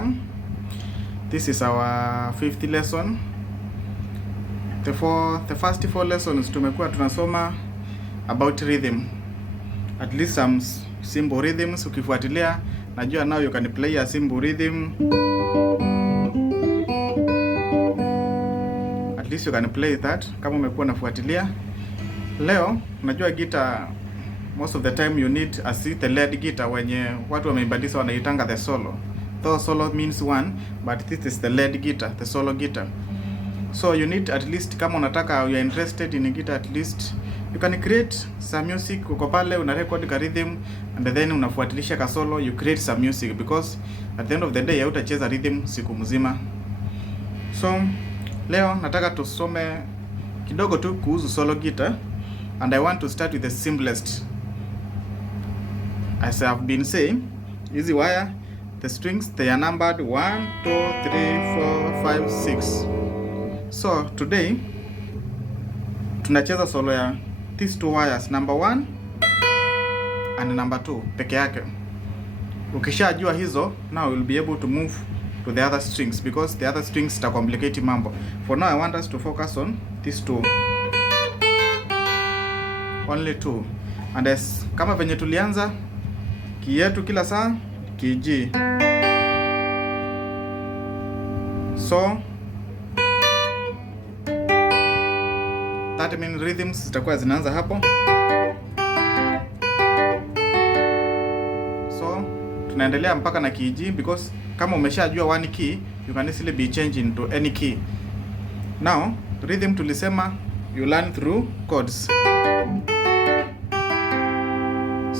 welcome. This is our 5th lesson. The first 4 lessons tumekuwa tunasoma about rhythm, at least some simple rhythms. Ukifuatilia najua now you can play a simple rhythm, at least you can play that kama umekuwa nafuatilia. Leo najua guitar most of the time you need the lead guitar, wenye watu wameibadilisha wanaitanga the solo. Though solo means one, but this is the lead guitar, the solo guitar. So you need at least, kama unataka, you are interested in a guitar, at least you can create some music. Uko pale una record ka rhythm and then unafuatilisha ka solo, you create some music, because at the end of the day hautacheza rhythm siku mzima. So leo nataka tusome kidogo tu kuhusu solo guitar, and I want to start with the simplest. As I have been saying, easy wire, the strings, they are numbered 1, 2, 3, 4, 5, 6. So today tunacheza solo ya these 2 wires, number 1 and number 2 peke yake. Ukishajua hizo, now we'll be able to move to the other strings, because the other strings ita complicate mambo. For now I want us to focus on these 2, only 2. And as kama venye tulianza, key yetu kila saa key G. So that means rhythms zitakuwa zinaanza hapo. So tunaendelea mpaka na key G, because kama umeshajua one key, you can easily be changing to any key. Now rhythm tulisema you learn through chords.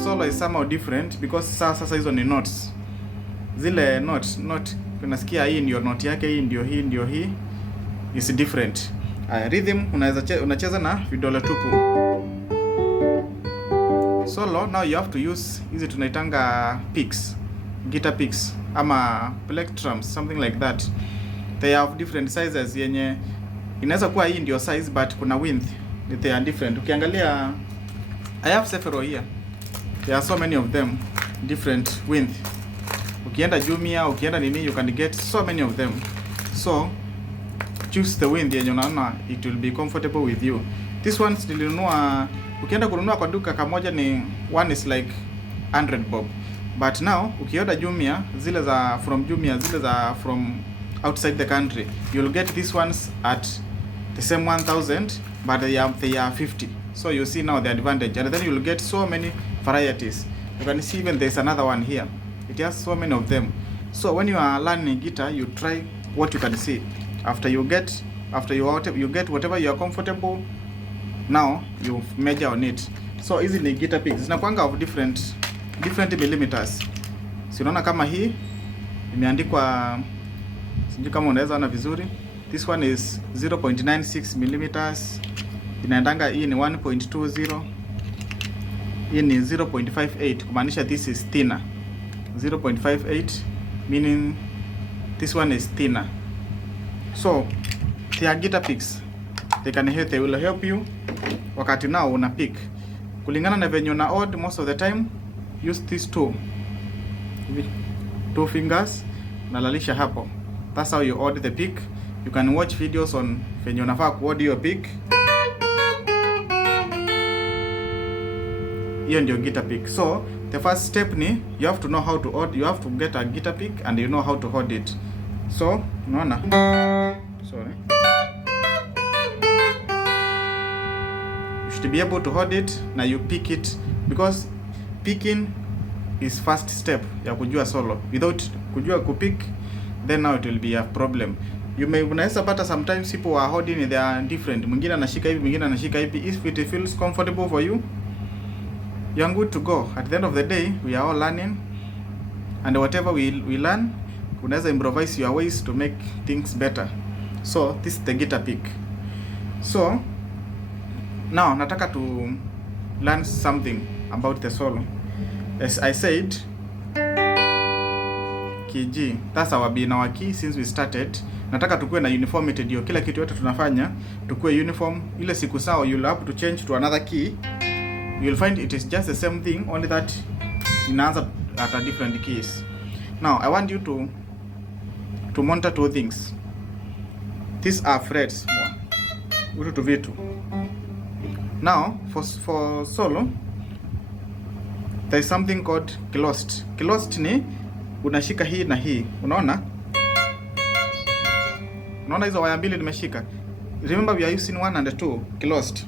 Solo is somehow different, because sasa hizo ni notes. Zile note unasikia hii ndio note yake, hii ndio hii is different. Rhythm unacheza na vidole tupu. Solo now you have to use hizi tunaitanga picks, guitar picks ama plectrums, something like that. They have different sizes, yenye inaweza kuwa hii ndio size, but kuna width they are different. Ukiangalia, I have several here. There are so many of them, different width. Ukienda Jumia, ukienda nini, you can get so many of them. So choose the width yenye unaona it will be comfortable with you. This ones nilinunua, ukienda kununua kwa duka kamoja ni one is like 100 bob. But now ukienda Jumia, zile za from Jumia, zile za from outside the country, you'll get these ones at the same 1000, but they are 50. So you see now the advantage, and then you'll get so many varieties. You can see even there's another one here. It has so many of them. So when you are learning guitar, you try what you can see. After you get whatever you are comfortable, now you measure on it. So hizi ni guitar picks, zinakuanga of different millimeters. Si unaona kama hii imeandikwa, sijui kama unaweza ona vizuri. This one is 0.96 millimeters. Inaendanga hii ni 1.20. Hii ni 0.58, kumaanisha this is thinner. 0.58 meaning this one is thinner. So they are guitar picks. They will help you wakati nao una pick. Kulingana na venye una odd, most of the time use these two fingers, nalalisha hapo. That's how you odd the pick. You can watch videos on venye unafaa kuodd your pick. Hiyo ndio guitar pick. So the first step ni you have to know how to odd. You have to get a guitar pick and you know how to hold it. So unaona, sorry, you should be able to hold it na you pick it, because picking is first step ya kujua solo. Without kujua kupick, then now it will be a problem. Unaweza pata sometimes people are holding, they are different. Mwingine anashika hivi, mwingine anashika hivi. If it feels comfortable for you, you are good to go. At the end of the day, we are all learning, and whatever we learn, unaweza improvise your ways to make things better. So this is the guitar pick. So now nataka to learn something about the solo. As I said, key G, that's our key since we started. Nataka tukue na uniformity, ndio kila kitu yote tunafanya tukue uniform. Ile siku sawa you'll have to change to another key, you'll find it is just the same thing, only that inaanza at a different keys. Now I want you to to monitor two things. These are frets. Vitu vitu. Now for solo there is something called closed. Closed ni unashika hii na hii. Unaona? Unaona hizo waya mbili nimeshika. Remember we are using 1 and 2 closed.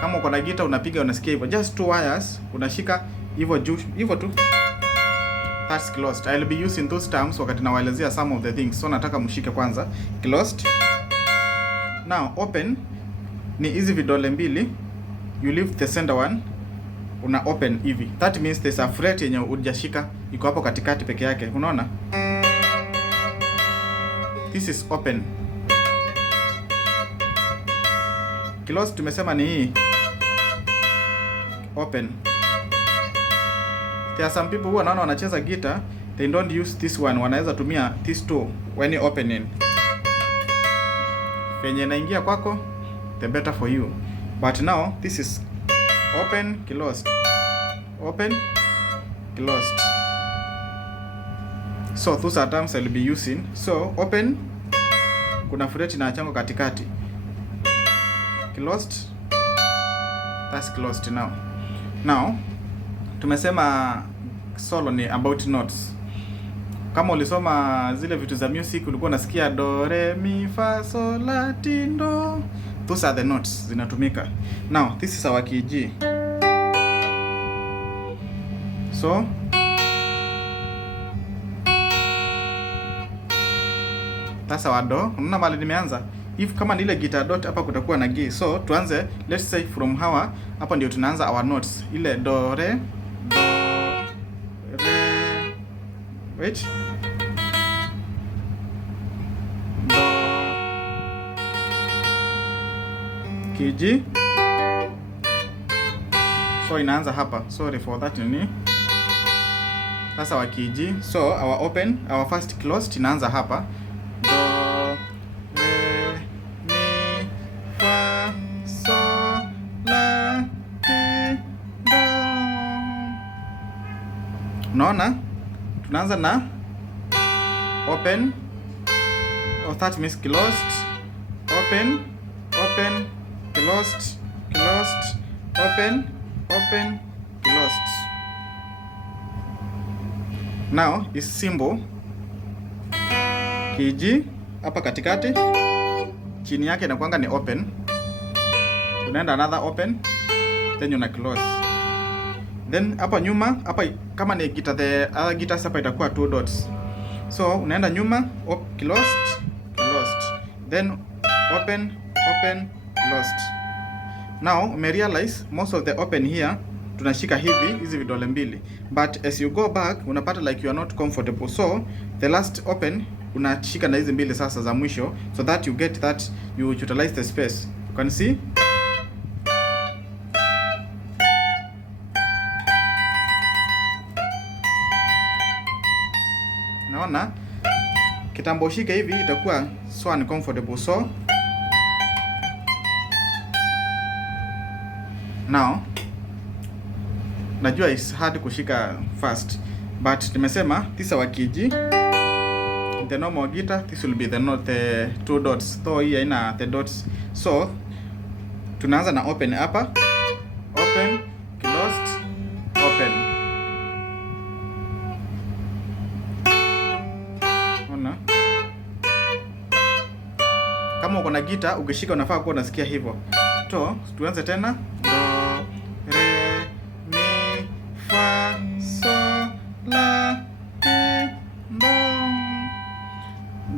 Kama uko na guitar unapiga unasikia hivyo. Just 2 wires unashika hivyo juu, hivyo tu. That's closed. I'll be using those terms wakati nawaelezea some of the things. So nataka mshike kwanza. Closed. Now open ni hizi vidole mbili. You leave the center one. Una open hivi. That means there's a fret yenye hujashika iko hapo katikati peke yake. Unaona? This is open. Closed tumesema ni hii. Open. There are some people who wanaona wanacheza guitar, they don't use this one. Wanaweza tumia these two when you opening. Penye naingia kwako, the better for you. But now this is open, closed. Open, closed. So those are terms I'll be using. So open, kuna fret na chango katikati. Closed, that's closed now. Now tumesema solo ni about notes. Kama ulisoma zile vitu za music ulikuwa unasikia do re mi fa sol la ti do. Those are the notes zinatumika. Now this is our key G. So that's our do. Unaona mali nimeanza. If kama ni ile guitar dot hapa kutakuwa na G. So tuanze, let's say from hawa hapa ndio tunaanza our notes. Ile do re, do re, wait, do, key G. So inaanza hapa. Sorry for that nini. That's our key G. So our open, our first closed inaanza hapa. Unaona? Tunaanza na open. Oh, that means closed. Open, open, closed, closed, open, open, closed. Now is symbol key G hapa katikati, chini yake inakuanga ni open. Unaenda another open, then una close. Then hapa nyuma, hapa kama ni guitar, the other guitars hapa itakuwa 2 dots. So unaenda nyuma, closed, closed. Then open, open, closed. Now ume realize most of the open here tunashika hizi vidole mbili. But as you go back unapata like you are not comfortable. So the last open unashika na hizi mbili sasa za mwisho, so that you get that you utilize the space. You can see? Naona kitambo shika hivi itakuwa so uncomfortable. So now najua it's hard kushika fast, but nimesema this our key G. In the normal guitar this will be the note, the 2 dots. So hii haina the dots. So tunaanza na open hapa. Open, closed, open. Ona? Kama uko na guitar ukishika unafaa kuwa unasikia hivyo. So tuanze tena. Do, re, mi, fa, sol, la, ti, do.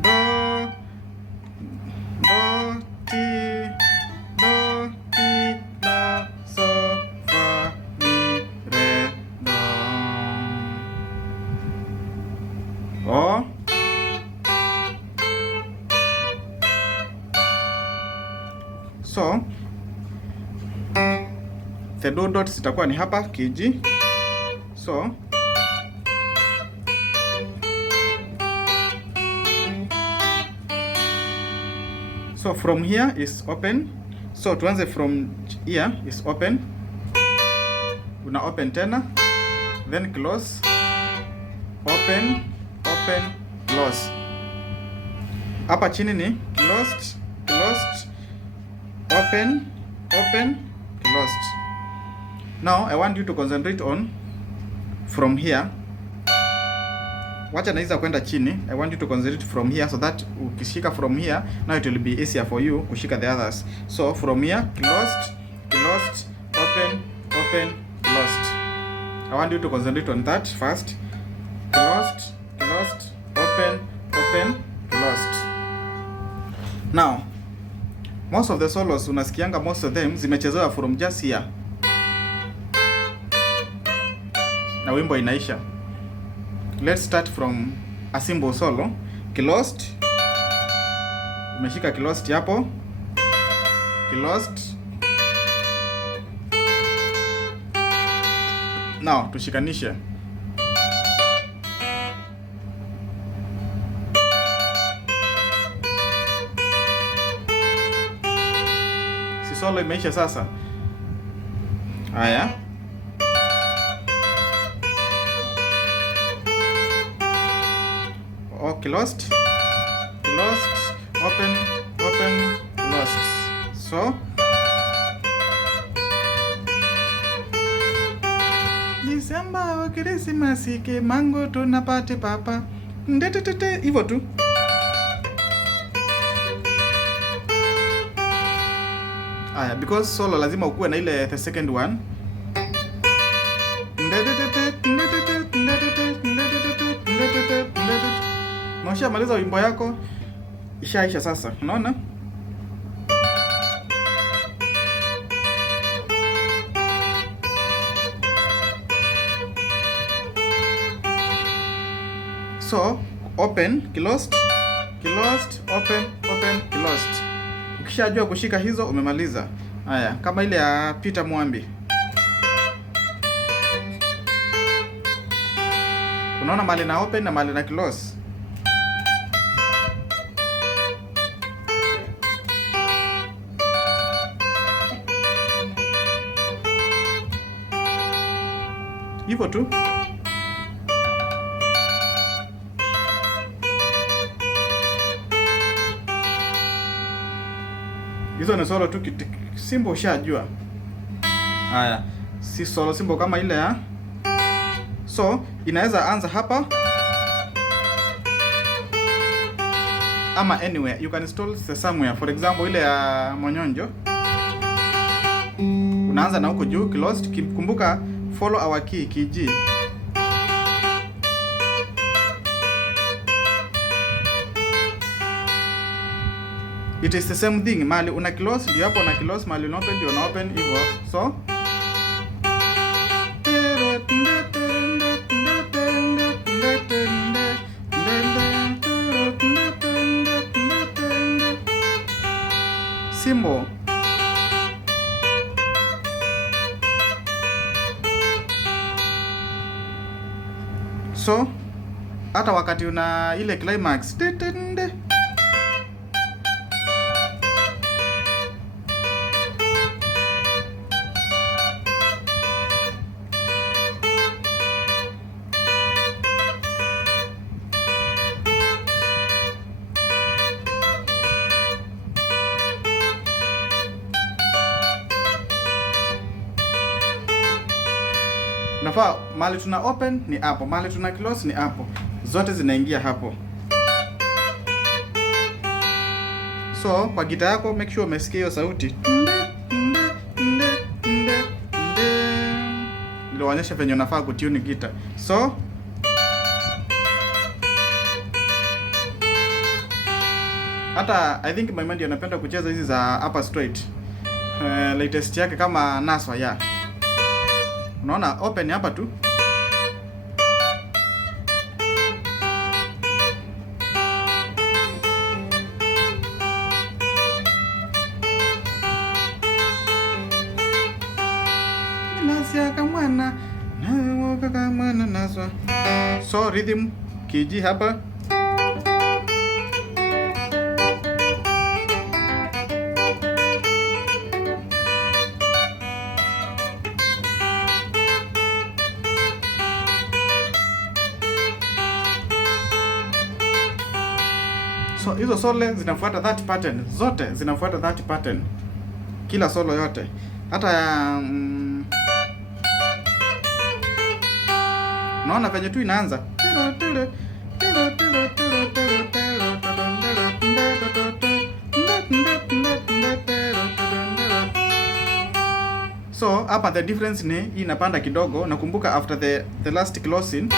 Do, do, ti, do, ti, la, so, fa, mi, re, do. O. So the 2 dots itakuwa ni hapa key G. So from here is open. So tuanze from here is open. Una open tena, then close, open, open. open, close. Hapa chini ni closed, closed, open, open, closed. Now I want you to concentrate on from here. Wacha naweza kwenda chini. I want you to concentrate from here so that ukishika from here, now it will be easier for you kushika the others. So from here, closed, closed, open, open, closed. I want you to concentrate on that first. Closed, closed, open, open, closed. Now, most of the solos unasikianga, most of them zimechezewa from just here. Na wimbo inaisha. Let's start from a simple solo. Closed. Umeshika closed hapo. Closed. Now, tushikanishe. Si solo imeisha sasa. Haya. Oh, closed, closed, open, open, closed. So Disemba wa Krismasi ke mango tunapate papa. Ndetete hivyo tu. Aya, because solo lazima ukuwe na ile the second one. Mwisha maliza wimbo yako, ishaisha sasa. Unaona? So, open, closed, closed, open, open, closed. Ukishajua kushika hizo umemaliza. Haya, kama ile ya Peter Mwambi. Unaona mali na open na mali na close. Hivyo tu. Hizo ni solo tu simple ushajua. Haya, si solo simple kama ile ya. So, inaweza anza hapa ama anywhere. You can install somewhere. For example, ile ya monyonjo. Unaanza na huko juu closed. Kumbuka follow our key G. It is the same thing. Mali una close ndio hapo, una close mali una open ndio una open hivyo. So simple. So hata wakati una ile climax nafaa mali tuna open ni hapo, mali tuna close ni hapo, zote zinaingia hapo. So kwa gita yako make sure umesikia hiyo sauti. Ndio waonyesha venye unafaa kutune gita. So hata I think my mind anapenda kucheza hizi za upper straight. Latest yake kama Naswa ya. Unaona open hapa tu. Nasia kamwana na woka kamwana Naswa. So rhythm kiji hapa. So hizo solo zinafuata that pattern, zote zinafuata that pattern, kila solo yote. Hata naona venye tu inaanza. So hapa the difference ni hii inapanda kidogo. Nakumbuka after the last closing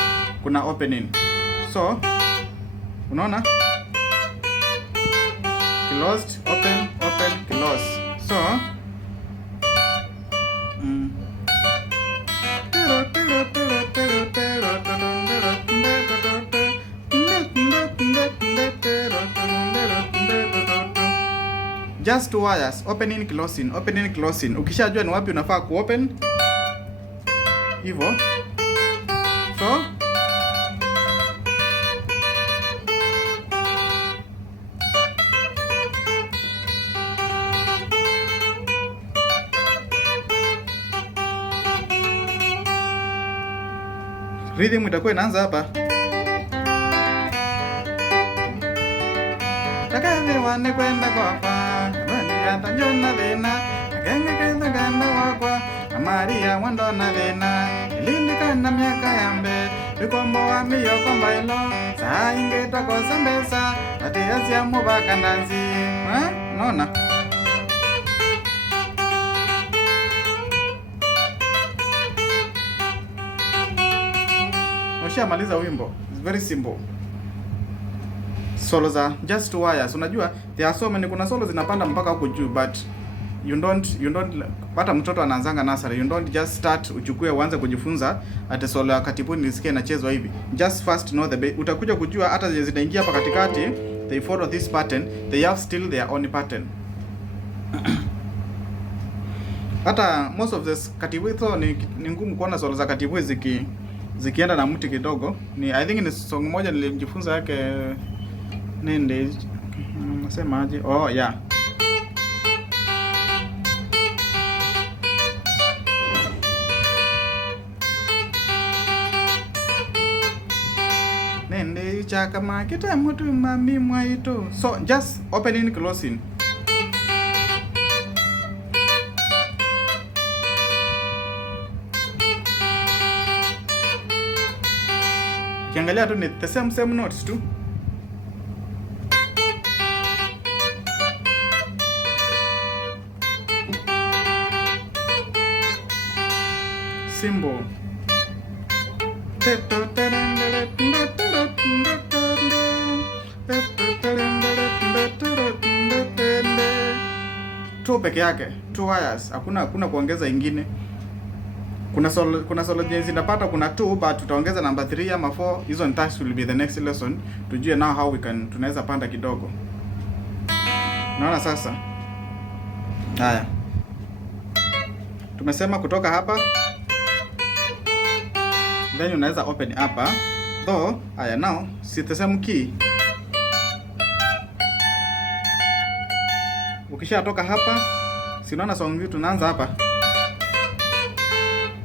kuna opening. So unaona, closed, open, open, close. So just 2 wires, opening, closing, opening, closing. Ukishajua ni wapi unafaa kuopen hivyo, so rhythm itakuwa inaanza hapa. Takane wane kwenda kwa hata njona thina akenge kenda ganda wakwa amaria wando na thina ilindikana miaka yambe bikombo wa miyo kombailo saa ingeta kosa mbesa atia cia mubaka ndanzi. Unaona, ushamaliza wimbo. It's very simple. Solo za just 2 wires. Unajua there are so many, kuna solo zinapanda mpaka huko juu, but you don't hata mtoto anaanzanga nursery, you don't just start uchukue uanze kujifunza ate solo ya katibuni nisikie inachezwa hivi. Just first know the utakuja kujua hata zinaingia hapa katikati, they follow this pattern, they have still their own pattern. Hata most of this katibuni ni ngumu kuona solo za katibuni zikienda na mti kidogo. Ni I think ni song moja nilijifunza yake nende, nasema aje? Oh yeah, nende chaka makita mutu mami mwaito. So just opening, closing. Kiangalia tu ni the same notes tu. Symbol. Tu peke yake, 2 wires, hakuna kuongeza ingine. Kuna solo jinsi zinapata kuna 2, but tutaongeza number 3 ama 4. Hizo ni tasks will be the next lesson. Tujue now how tunaweza panda kidogo. Naona sasa. Haya. Tumesema kutoka hapa, then unaweza open hapa. Though, haya now, si the same key. Ukishatoka hapa, si unaona song hii tunaanza hapa.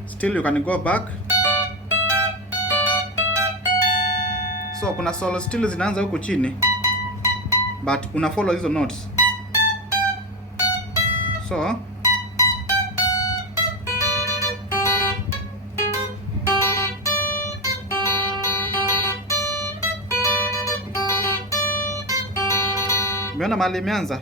Still you can go back. So kuna solo still zinaanza huku chini, but una follow hizo notes. So umeona mahali imeanza.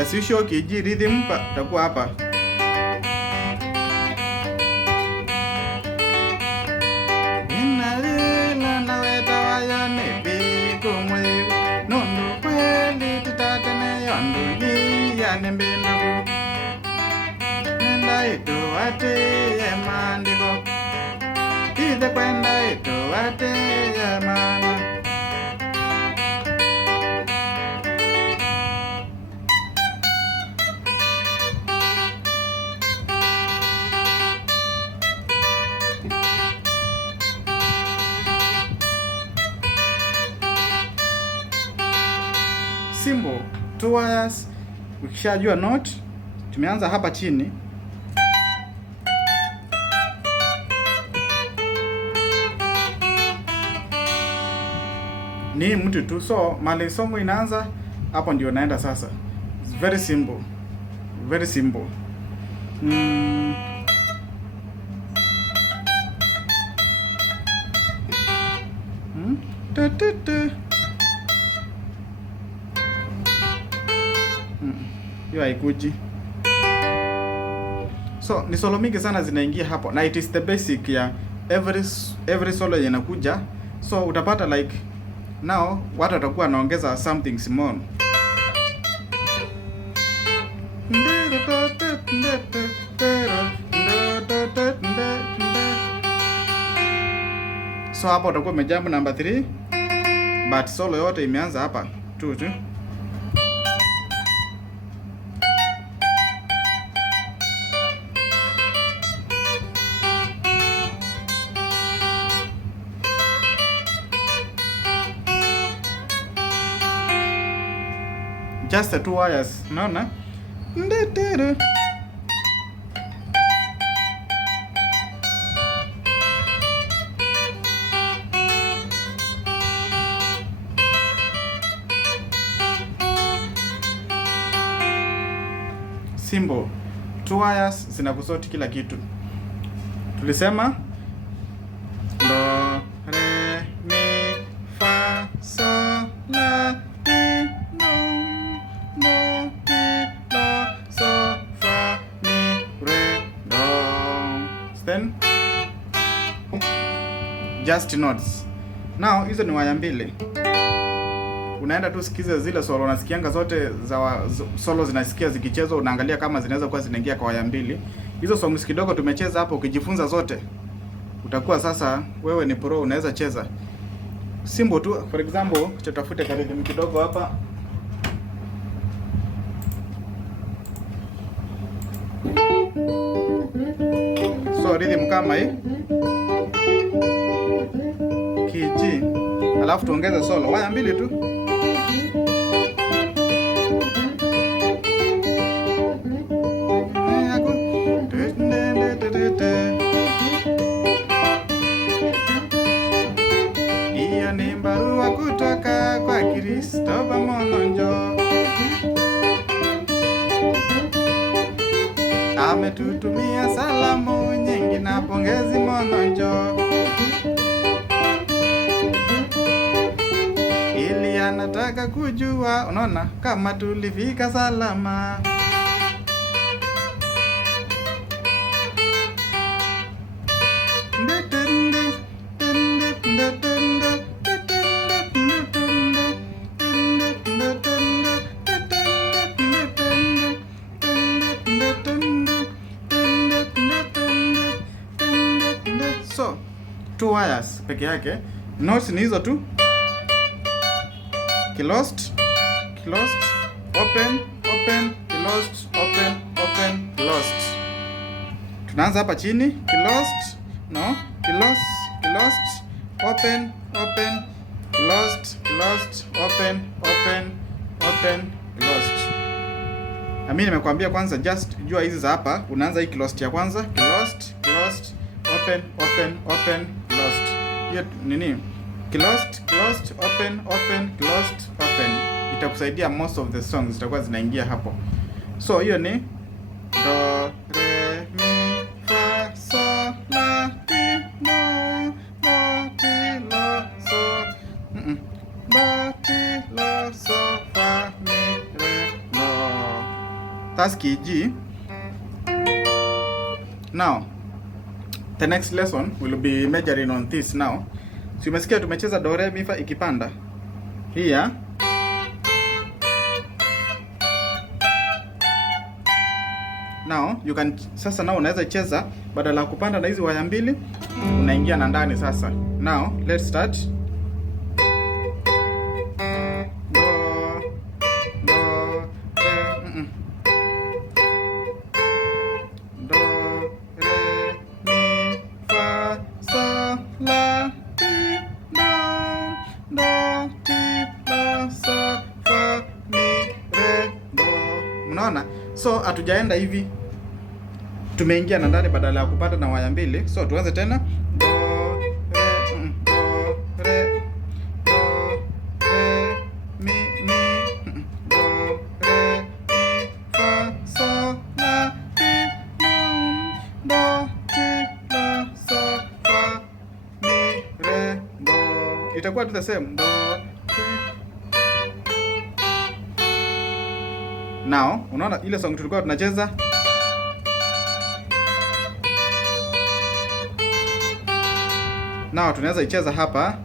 As usual, kiji rhythm takuwa hapa. Inalila na weta wayone biku mwe nundu kweli titatene yonduli ya nembinagu nenda itu ate ye mandiko ide kwenda itu ate ye mana. Symbol 2 wires. Ukishajua note, tumeanza hapa chini. Ni mtu tu, so mali somo inaanza hapo, ndio naenda sasa. It's very simple, very simple. Hiyo haikuji. So ni solo mingi sana zinaingia hapo, na it is the basic ya every solo yenye inakuja. So utapata like now watu watakuwa wanaongeza something small. So hapa utakuwa umejump number 3, but solo yote imeanza hapa 2 tu. Just the 2 wires, unaona? Simple. 2 wires zinakusoti kila kitu. Tulisema do, re, mi, fa, sol, la, ti, do, do, ti, la, so, fa, mi, re, do. Then just notes. Now hizo ni waya mbili. Unaenda tu sikiza zile solo, unasikianga zote za solo zinasikia zikichezwa, unaangalia kama zinaweza kuwa zinaingia kwa waya mbili. Hizo songs kidogo tumecheza hapo, ukijifunza zote utakuwa sasa wewe ni pro, unaweza cheza. Simple tu. For example, tutafute rhythm kidogo hapa. So rhythm kama hii kiji, alafu tuongeze solo waya mbili tu. Iyo ni barua kutoka kwa Kristo ba monyonjo, ametutumia salamu nyingi na pongezi monyonjo, ili anataka kujua, unaona, kama tulifika salama. So 2 wires peke yake. Notes ni hizo tu. Closed, closed, open, open, closed, open, open, closed. Tunaanza hapa chini, closed, no, closed, closed, open, open, closed, closed, open, open, open, closed. Na mimi nimekwambia kwanza just jua hizi za hapa, unaanza hii closed ya kwanza, closed, closed, open, open, open, closed. Hiyo nini? Closed, closed, open, open, closed, open. Itakusaidia, most of the songs zitakuwa zinaingia hapo. So hiyo ni do, re, mi, fa, sol, la, ti, do, do, ti, la, so. Do, ti, la, so, fa, mi, re, do. That's key G. Now, the next lesson will be measuring on this now. So umesikia tumecheza do, re, mi, fa ikipanda. Here. Now you can sasa, now unaweza cheza badala ya kupanda na hizi waya mbili, unaingia na ndani sasa. Now let's start. hatujaenda hivi, tumeingia na ndani badala ya kupata na waya mbili. So tuanze tena. Do re do re mi do re mi fa so la ti do ti la so fa mi re do. Itakuwa tu the same do. Now, unaona ile song tulikuwa tunacheza, now tunaweza icheza hapa.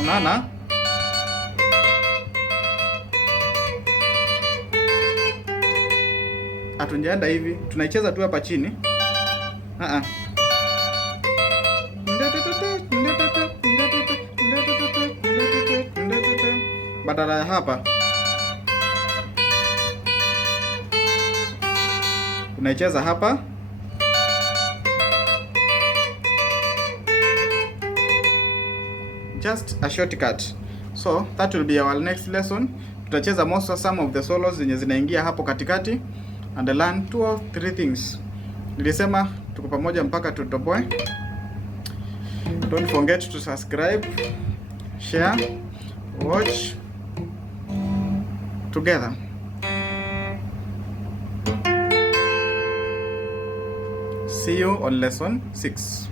Unaona? Hatunjaenda hivi, tunaicheza tu hapa chini. Badala ya hapa unaicheza hapa. Just a shortcut. So that will be our next lesson. Tutacheza most some of the solos zenye zinaingia hapo katikati and learn 2 or 3 things. Nilisema tuko pamoja mpaka tutoboe. Don't forget to subscribe, share, watch together. See you on lesson 6.